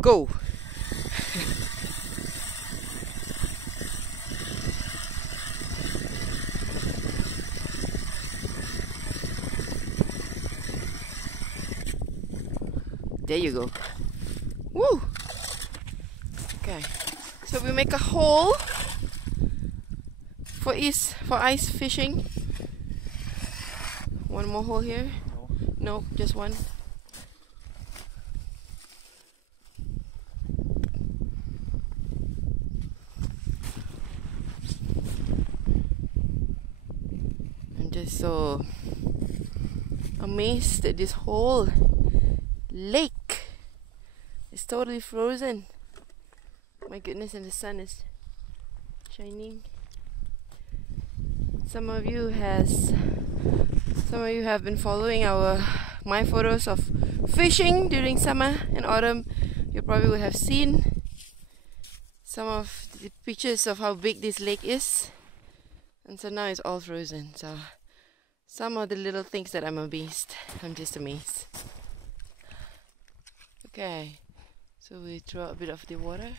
Go! There you go. Woo! Okay, so we make a hole for ice fishing. One more hole here? No, just one. I'm just so amazed that this whole lake is totally frozen. My goodness, and the sun is shining. Some of you have been following my photos of fishing during summer and autumn. You probably would have seen some of the pictures of how big this lake is. And so now it's all frozen. So some of the little things that I'm just amazed. Okay, so we throw a bit of the water.